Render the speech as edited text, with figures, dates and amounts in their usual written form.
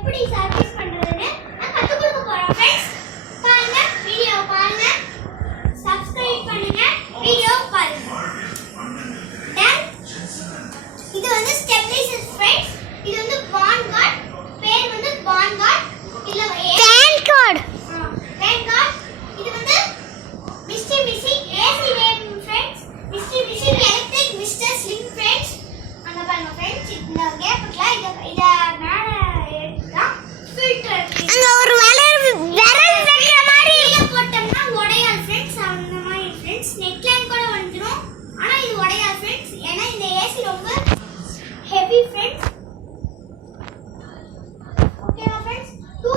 எப்படி சர்வீஸ் பண்றதுன்னு நான் கத்து கொடுக்க போறேன் फ्रेंड्स. பாருங்க, வீடியோ பாருங்க, சப்ஸ்கிரைப் பண்ணுங்க, வீடியோ பாருங்க. தென் இது வந்து ஸ்டெபிலைசர் फ्रेंड्स. இது வந்து வான்கார்ட், பேர் வந்து வான்கார்ட் இல்ல வான்கார்ட். வான்கார்ட் இது வந்து மிஸ்டர் மிஷி ஏசி நேம் फ्रेंड्स. மிஸ்டர் மிஷி எலக்ட்ரிக் மிஸ்டர் ஸ்லிம் फ्रेंड्स. அங்க பாருங்க फ्रेंड्स, இந்த கேப்ல இத மேல எடுத்தா ஃபில்டர் அங்க ஒரு விரல் வைக்கிற மாதிரி இல்ல போட்டோம்னா உடையாது फ्रेंड्स. அந்த மாதிரி फ्रेंड्स நெக் லைன் கூட வந்துரும். ஆனா இது உடையாது फ्रेंड्स. ஏன்னா இந்த ஏசி ரொம்ப ஹெவி फ्रेंड्स. ஓகேவா फ्रेंड्स? 2